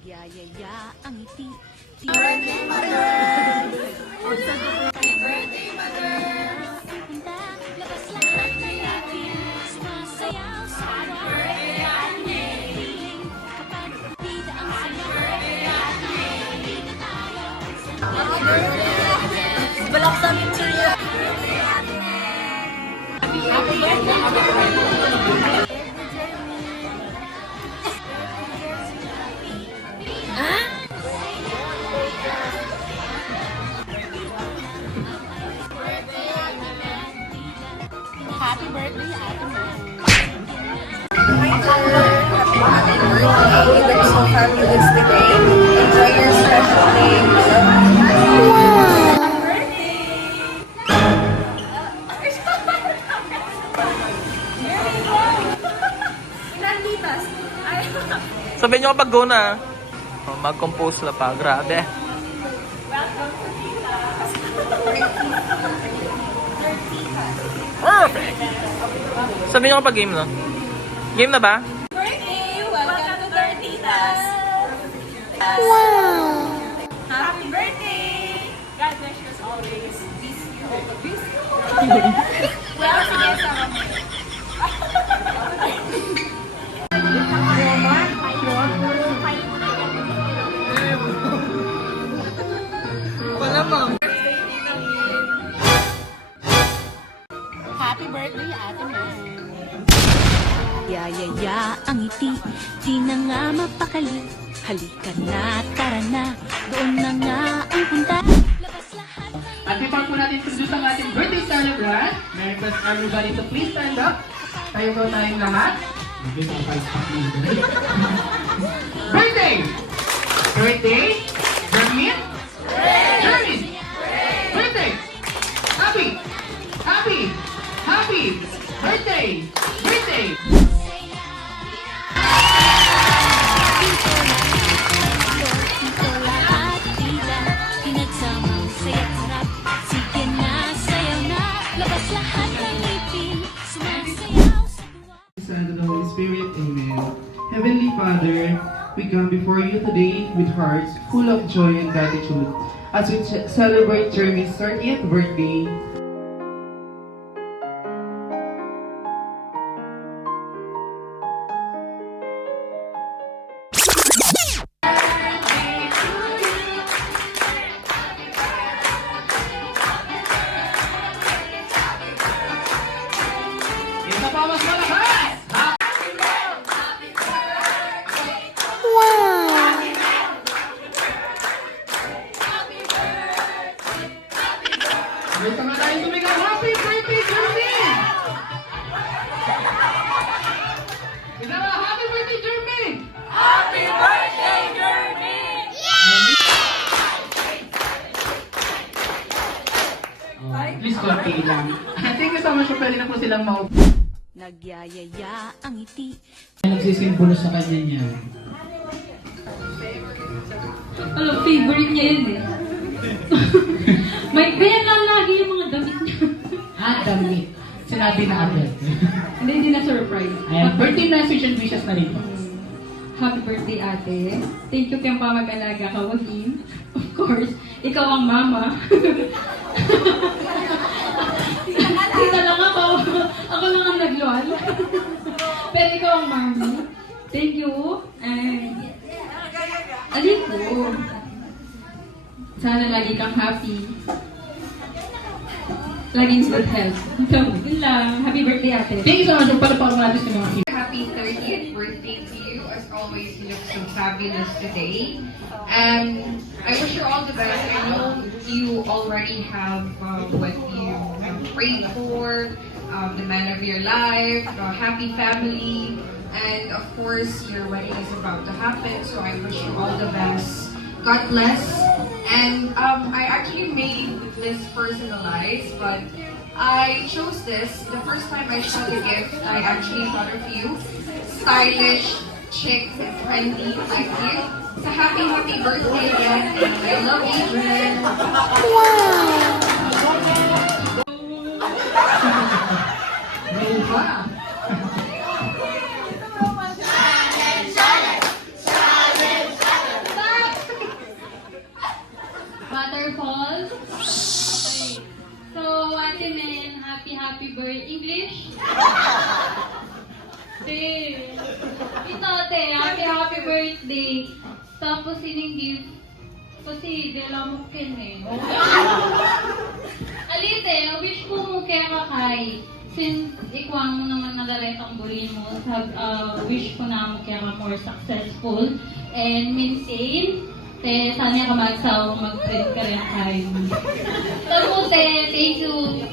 Nagyayaya ang ngiti. Birthday, Mother! Happy birthday, Mother! Labas lahat ng natin, sumasayaw sa tuwa. Feeling kapag bida ang saya. Bida tayo. Happy birthday! Balak sa amin siya! Happy birthday! Happy birthday, Ate Mo. Happy birthday! You're so fabulous today. Enjoy your special day. Wow! Sabihin nyo kapag go na. Oh, mag-compose na pa. Grabe. Perfect! Sabihin nyo kapag game na. Game na ba? Birthday! Welcome to Tortitas! Wow! Happy birthday! God bless you as always. Peace you. Peace you. Well, sige sa kami. Wala ma'am. Happy birthday, Ate Mo. Yayaya ang ngiti, di na nga mapakali. Halika na, tara na, doon na nga ang punta. Labas lahat ng At before po natin introduce ang ating birthday celebrant, may request everybody to please stand up. Tayo po tayong lahat. Birthday! Birthday! Jermin? Jermin! Birthday! Happy! Happy! Happy! Birthday! Birthday! dito lahat tila, pinagsamang saya't harap. Sige na, sayaw na, labas lahat ng ngipin, sumasayaw sa tuwa. Son of the Holy Spirit, Amen. Heavenly Father, we come before you today with hearts full of joy and gratitude as we celebrate Jeremy's 30th birthday. Isa pa mas malakas! May tama tayong tumigaw. Happy birthday, Jermaine! Isa na, happy birthday, Jermaine! Happy birthday, Jermaine! Please konti lang. Thank you so much for pwede na po silang maupo. Nagyayaya ang ngiti. Nagsisimbolo sa kanya niya. Alam, favorite niya yun eh. May ganyan lang lagi yung mga damit niya. Damit. Sinabi na agad. Hindi na surprise. Ayan, birthday message and wishes na rin po. Happy birthday, ate. Thank you kayong pamag-alaga ka, Joaquin. Of course, ikaw ang mama. Tita lang ako. Ako lang ang nagluwal. Pero ikaw ang mami. Thank you. And alin po. Sana lagi kang happy. Laging good health. So, yun lang. Happy birthday, ate. Thank you so much. Palapakot natin sa mga kids. Happy 30th birthday to you. As always, you look so fabulous today. And I wish you all the best. I know you already have what you prayed for, the man of your life, a happy family, and of course, your wedding is about to happen. So I wish you all the best. God bless. And I actually made this personalized, but I chose this. The first time I saw the gift, I actually thought of you. Stylish, chic, and trendy like you. It's a happy birthday again. And I love Adrian. Wow! birthday. English? Te. Ito, te. Happy birthday. Tapos sining gift. Kasi dela mo kin eh. Alite, wish ko mo kaya kakay. Since ikaw mo naman nagaretang bulin mo, wish ko na mo kaya ka more successful. And maintain, te, sana ka magsaw, mag-print ka rin kay. Tapos, te, thank you.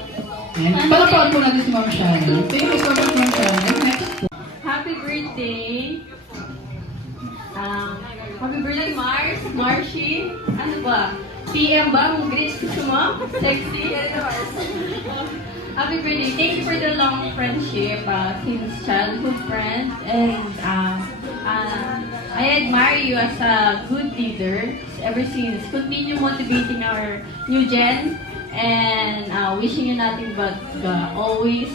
Palapaan po natin si Mama Shana. Thank you so much, Mama Shana. Next po. Happy birthday! Happy birthday, Mars! Marshi! Ano ba? PM ba? Ang great gusto mo? Sexy? Happy birthday! Thank you for the long friendship since childhood friends, and I admire you as a good leader ever since. Continue motivating our new gen, and wishing you nothing but always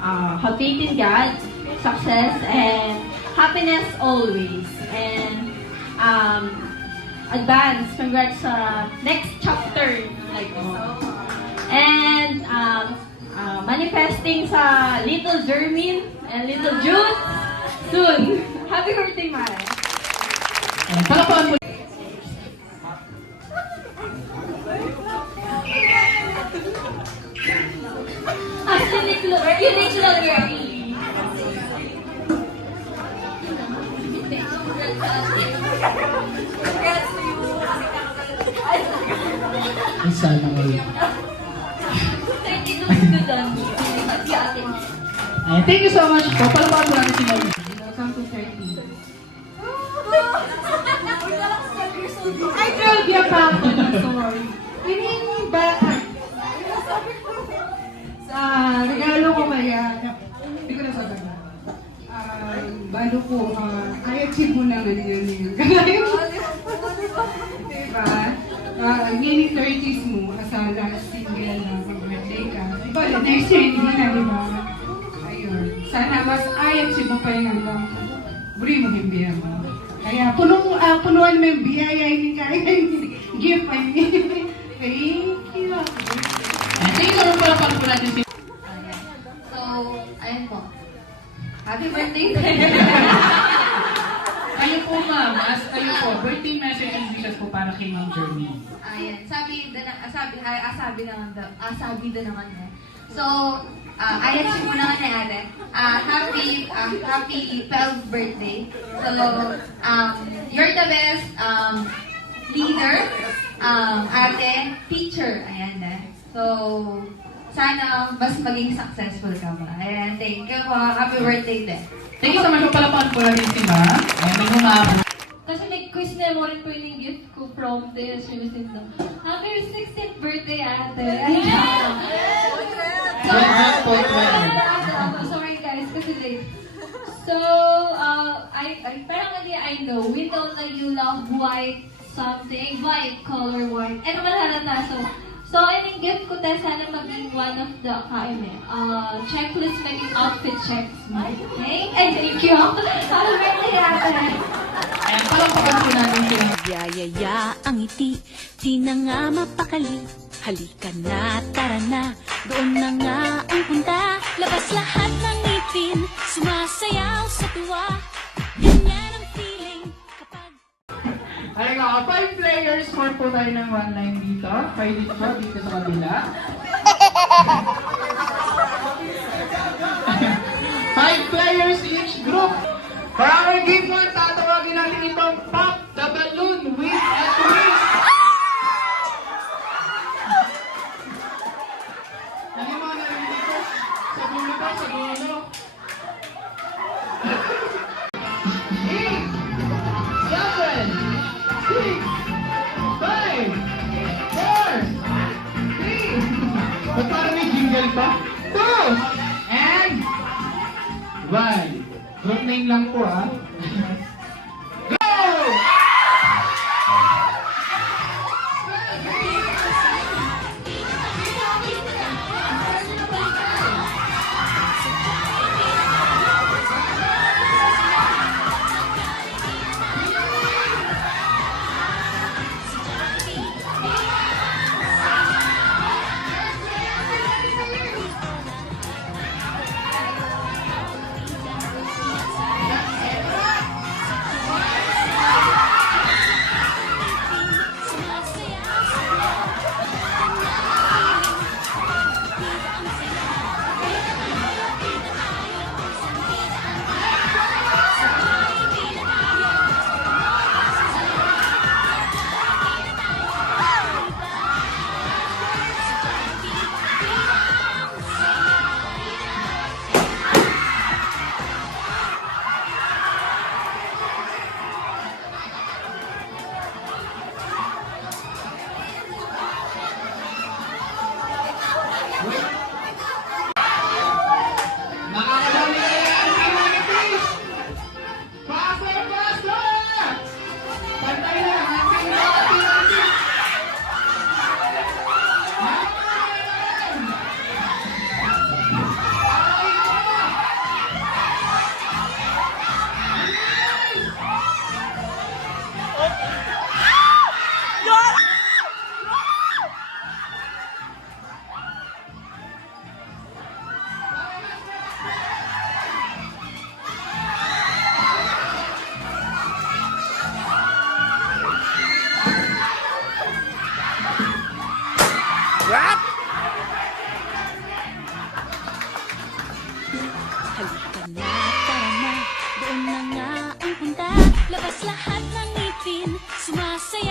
have faith in God, success, and happiness always. And advance, congrats sa next chapter. Like, and manifesting sa little Jermin and little Jude soon. Happy birthday, Mara. Palapaan po. Uniqlo girl. Ay, sana all. Ayan, thank you so much po. Palapaan po natin si Mama. Welcome to 30. Ay, girl, be a sorry. I mean, Sa regalo ko kaya, hindi ko nasasabi. Balo ko, I-achieve mo naman yun. Diba? Meaning 30s mo, as a last single na pag-birthday ka. Diba, next year, hindi na, diba? Ayun. Sana mas I-achieve mo pa yung hanggang buri mo yung biya mo. Kaya punuan mo yung biyaya, hindi kaya yung gift. I mean, thank you. Ayan, thank you so much. Palapaan po natin si So, ayun po. Happy birthday! Kayo po, ma'am. Kayo po, birthday message and wishes po para kay Ma'am Jeremy. Ayan, sabi na naman eh. So, ayan siguro na nga ate. Happy 12th birthday. So, you're the best leader, ate, teacher. Ayan eh. So, sana mas maging successful ka ba. Ayan, thank you po. Happy birthday din. Thank you so much. Palapaan po natin si ma'am. Ayan, may humabot. Kasi may quiz na mo rin po yung gift ko from the services na. Happy 16th birthday, ate. Sorry guys, kasi late. So, parang I know, we know that you love white something, white, color white. And naman halata, so yung gift ko tayo sana maging one of the checklist making outfit checks mo. Okay? And thank you. Happy birthday, ate. Ayan, palapaan po natin si ma'am. Yayaya ang ngiti, di na nga mapakali. Halika na, tara na, doon na nga ang punta. Labas lahat ng ngipin, sumasayaw sa tuwa. Ganyan ang feeling kapag... Ay nga, 5 players more po tayo ng one line dito. Kayo dito sa kabila. 5 players each group. For our game 1, tatawagin natin itong Pop the Balloon with a twist. Ano yung mga narinig dito? Sa dulo ba? Sa dulo? 8, 7, 6, 5, 4, 3. Ba't parang may jingle pa? 2, and 1. Group name lang po, ah. Go!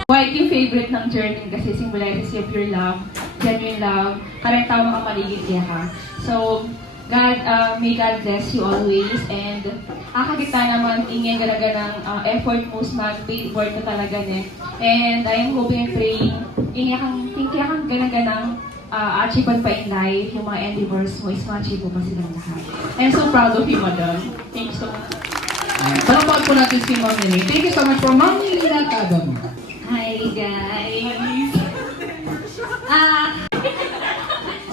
White yung favorite ng journey kasi symbolizes yung pure love, genuine love, karang tao ka maligid ka. So, God, may God bless you always and kita naman ingin galaga ng effort mo mag-paid work ka talaga ne. And I am hoping and praying, ingin kang ganaganang achieve pa in life, yung mga endeavors mo is ma-achieve mo pa silang lahat. I'm so proud of you, madam. Thank you so much. Palapag po natin si Ma'am Nene. Thank you so much for Ma'am Nene Kadam. Hi guys!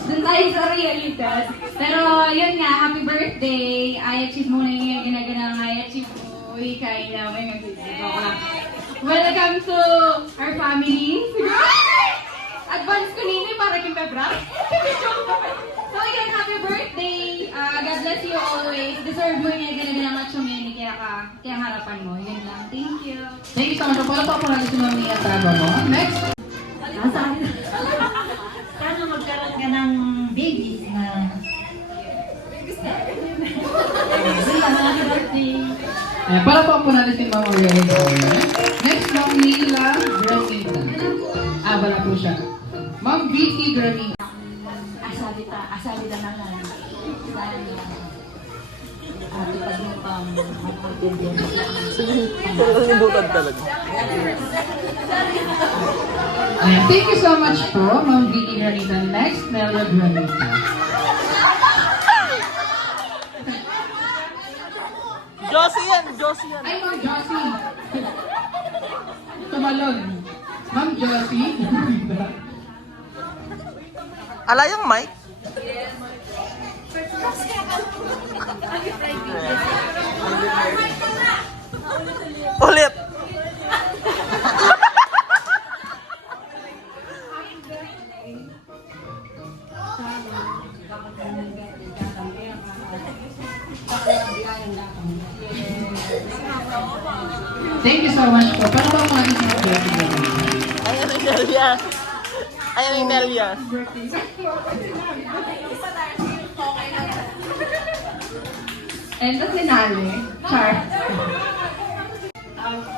Doon tayo sa realidad. Pero yun nga, happy birthday! I achieve muna yung ginagana ng I achieve mo. Uy, kain namin. Mag-video ko lang. Welcome to our family. Advance ko nini para kay Pebra. So yun, happy birthday! God bless you always. Deserve mo yung ginagana ng matsumini kaya harapan mo. Yun lang. Thank you. Thank you so much. Palapag po natin si Ma'am Nene Kadam. Next. Sana magkaroon ka ng babies na... Palapag po natin si Ma'am Aurelia. Next, Ma'am Nila Granita. Wala po siya. Ma'am Vicky Granita. Asabi na lang. Ate pag yung magpagpindihan. Nalibutan talaga. Thank you so much po, Ma'am Vicky Granita. Next, Nelia Granita. Josie yan! Josie yan! Ay, Ma'am Josie. Tumalon. Ma'am Josie. Ala yung mic? Ulit! Thank you so much po. Paano ba mga isang birthday? Ayan ang Nelia! Ayan ang Nelia! And the finale, Char.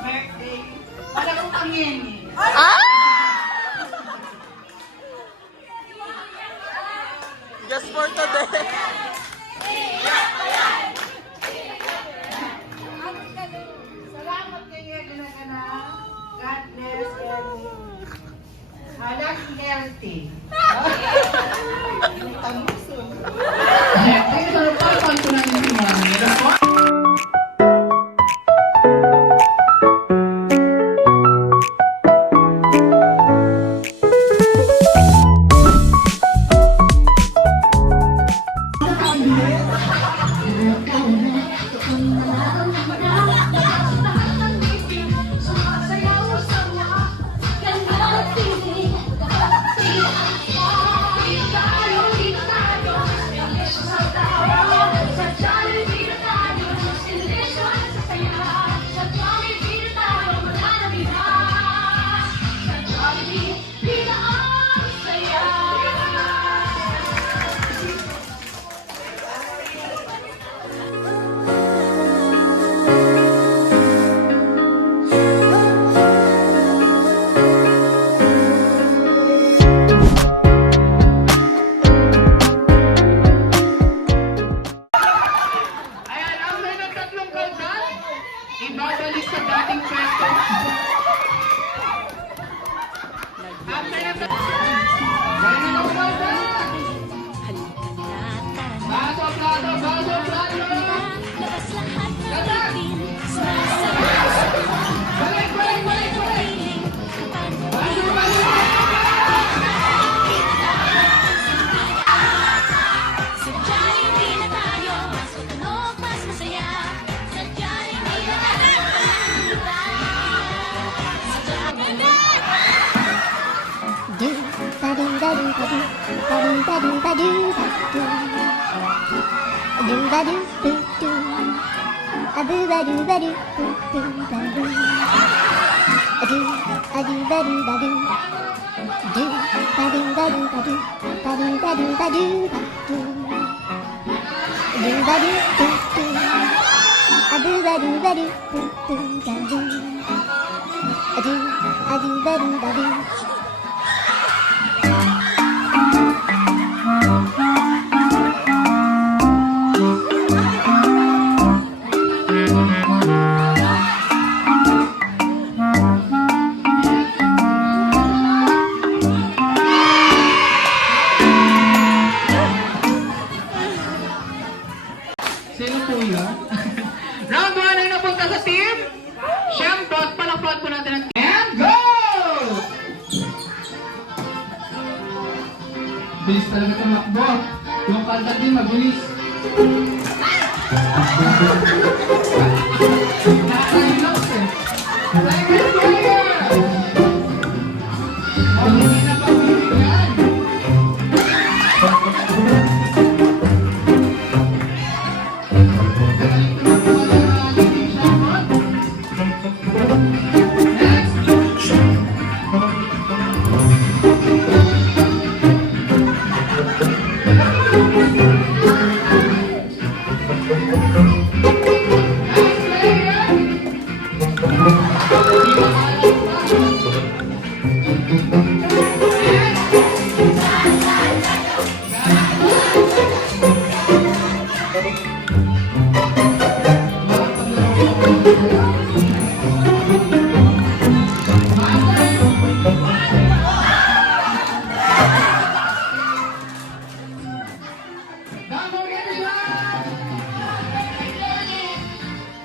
birthday. Wala kong pangyengi. Just for today! Salamat kayo, ginagana. God bless and halang healthy. Thank you so much. Palapag po natin si Ma'am Nela. Ibabalik sa dating pwesto. Baso, plato, baso, plato! Labas lahat ng ngipin, sumasayaw sa tuwa. Balik, balik, balik, balik! Baso, baso! Sadyang hindi na tayo mas matunog, mas masaya. Sadyang hindi na tayo sadyang hindi. Do ba do ba do ba do ba do ba do ba do do ba do do do a do ba do ba do do ba do a do ba do ba do do ba do ba do ba do ba do ba do ba do do ba do do do a do ba do ba do do ba do a do A-doo-ba-doo-ba-doo. Sino po yun? Round 1 ay napunta sa team Shamrock. Palakpakan po natin ang and go! Bilis talaga tumakbo. Yung kanta din mabilis. Nakakailos eh. Tiger Fire! Oh, hindi na pa yan.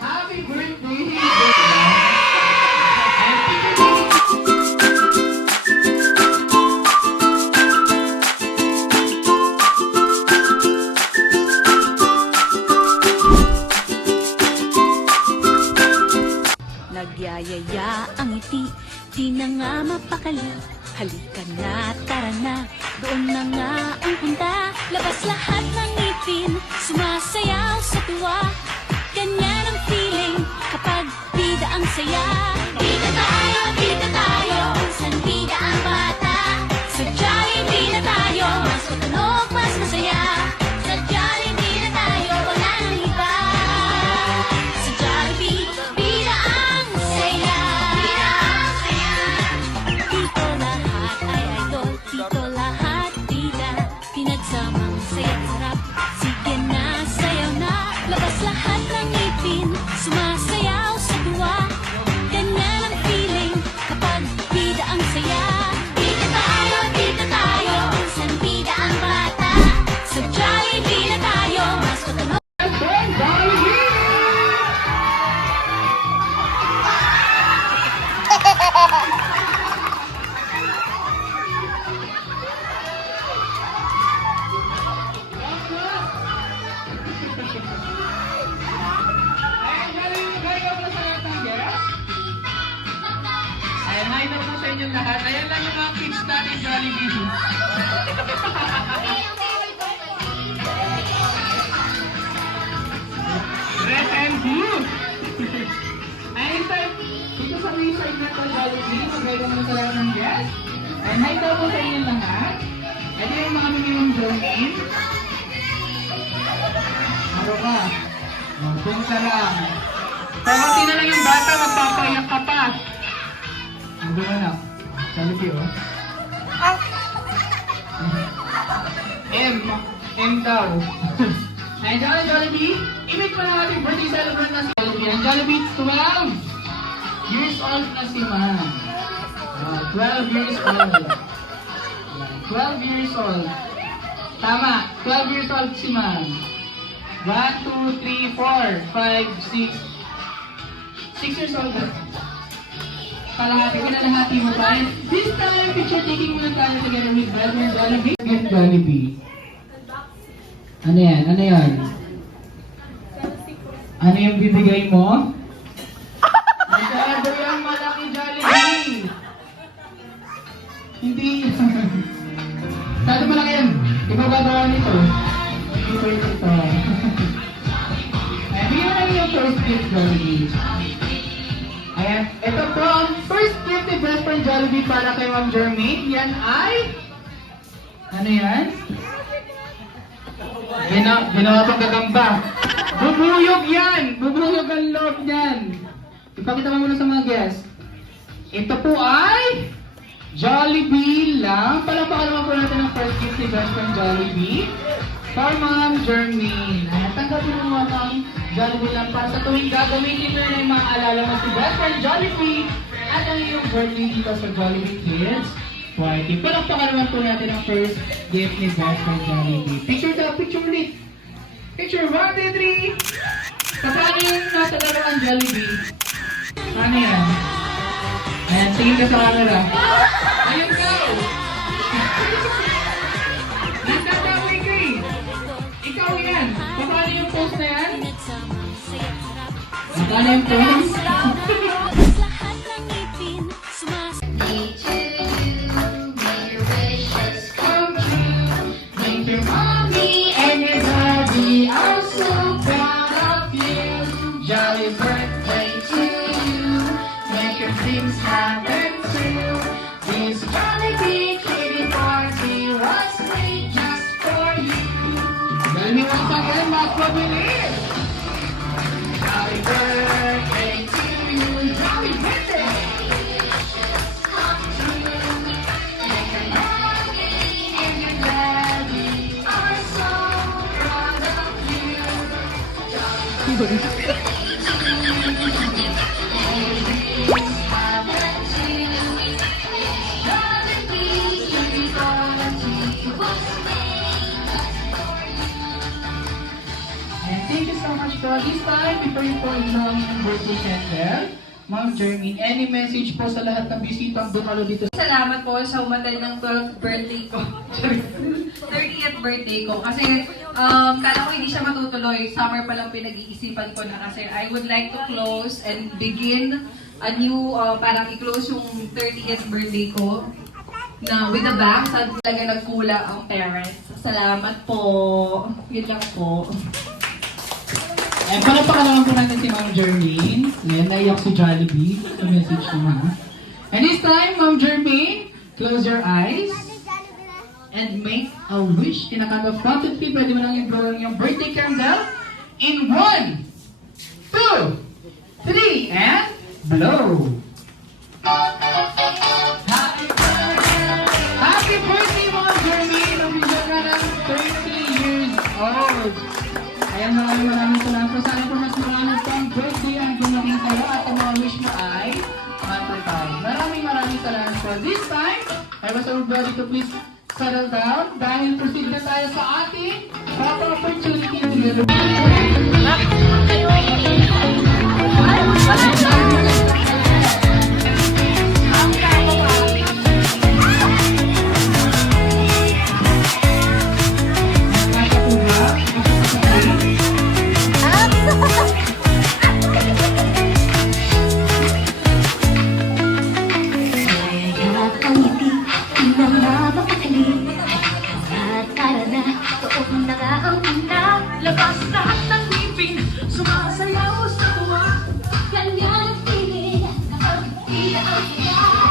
Happy birthday! Nagyayaya ang ngiti, di na nga mapakali. Halika na, tara na, doon na nga ang punta. Labas lahat ng ngipin, sumasayaw sa tuwa. Ganyan ang feeling kapag bida ang saya. Bida tayo, kung bida ang bata. Sa Jollibee na tayo, mas matunog, mas masaya. Sa Jollibee na tayo, wala nang iba. Sa Jollibee, bida ang saya. Bida ang saya. Dito lahat ay idol, dito lahat bida. Pinagsamang saya't sarap, sige na, sayaw na. Labas lahat ng ngipin, sumasayaw sa tuwa. Ganyan ang feeling kapag bida ang saya. Bida tayo, kung bida ang bata. Sa Jollibee na tayo, mas matunog. Ayan, hi daw po sa inyong lahat. Ayan lang yung mga kids natin Jollibee. Red and blue. Ayan, sir. Dito sa may side na ito Jollibee. Mag-hi daw muna sa lahat ng guests. Ayan, hi daw po sa inyong lahat. Ito yung mga minimum join-in. Ano ka? Doon ka lang. Pagkati na lang yung bata, magpapayak ka pa. Ano na lang? Jollibee, oh. M daw. Ay, Jollibee, imit pa ng ating birthday celebrant na si Jollibee. Ang Jollibee, 12 years old na si ma'am. 12 years old. 12 years old. Tama, 12 years old si ma'am. 1, 2, 3, 4, 5, 6. 6 years old na. Kalahati, kinalahati mo pa. And this time, picture taking muna tayo together with Brother Jollibee. Gift Jollibee. Ano yan? Ano yan? Ano yung bibigay mo? Masyado yung malaki Jollibee. Hindi. Masyado malaki yan. Ibabagawa nito. Ito. Ayan, bigyan mo lang yung first gift Jollibee. Ayan, ito po ang first gift ni Best Friend Jollibee para kay Ma'am Jermaine. Yan ay... Ano yan? Ginawa pang gagamba. Bubuyog yan! Bubuyog ang loob niyan. Ipakita mo muna sa mga guests. Ito po ay... Jollibee lang. Palakpakan naman po natin ang first gift ni Best Friend Jollibee. For Ma'am Jermaine. Ayan, tanggapin mo ang Jollibee lang para sa tuwing gagamitin mo na yung mga alala mo si Best Friend Jollibee at ang iyong birthday dito sa Jollibee Kids Party. Palakpakan naman po natin ang first gift ni Best Friend Jollibee. Picture daw, picture ulit. Picture, 1, 2, 3. Paano yung nasa laruan Jollibee? Paano yan? Ayan, tingin ka sa camera. Ayun ka! Nagtatawi ka eh. Ikaw yan. Paano yung post na yan? Paano yung post? Lahat ng ngipin sumasaya. Come true. Make your mommy and your daddy are so proud of you. Jolly birthday to you. Make your dreams happen too. This Jollibee kitty party was made just for you. Jollibee once again, mas mabilis. Jolly birthday to you. Jolly birthday. Come true. Make your mommy and your daddy are so proud of you. And thank you so much for this time. Before you pour down yung birthday candle, Ma'am Jermaine, any message po sa lahat ng bisitang dumalo dito? Salamat po sa umatay ng 12th birthday ko. 30th birthday ko. Kasi kala ko hindi siya matutuloy. Summer pa lang pinag-iisipan ko na kasi I would like to close and begin a new, parang i-close yung 30th birthday ko na with a bang. Saan talaga nagkulang ang parents. Salamat po. Yun lang po. And palapakalaman po natin si Ma'am Jermaine. Ayan, naiyak si Jollibee sa message niya. And this time, Ma'am Jermaine, close your eyes and make a wish in a count of 1 to 3. Pwede mo lang i-blow yung birthday candle in 1, 2, 3, and blow. Happy birthday, Ma'am Jermaine! Nabigyan ka ng 30 years old. Ayan, maraming salamat. Sana po mas maraming pang birthday ang dumating sa'yo at ang mga wish mo ay matupad. Maraming salamat po. This time, I was everybody to please settle down dahil proceed na tayo sa ating proper opportunity together. Mayayat ang ngiti, di na nga mapakali. At tara na, toon na nga ang una. Labas lahat ng ngipin, sumasayaw sa tuwa. Kanya ang piling, nakapila ang siya.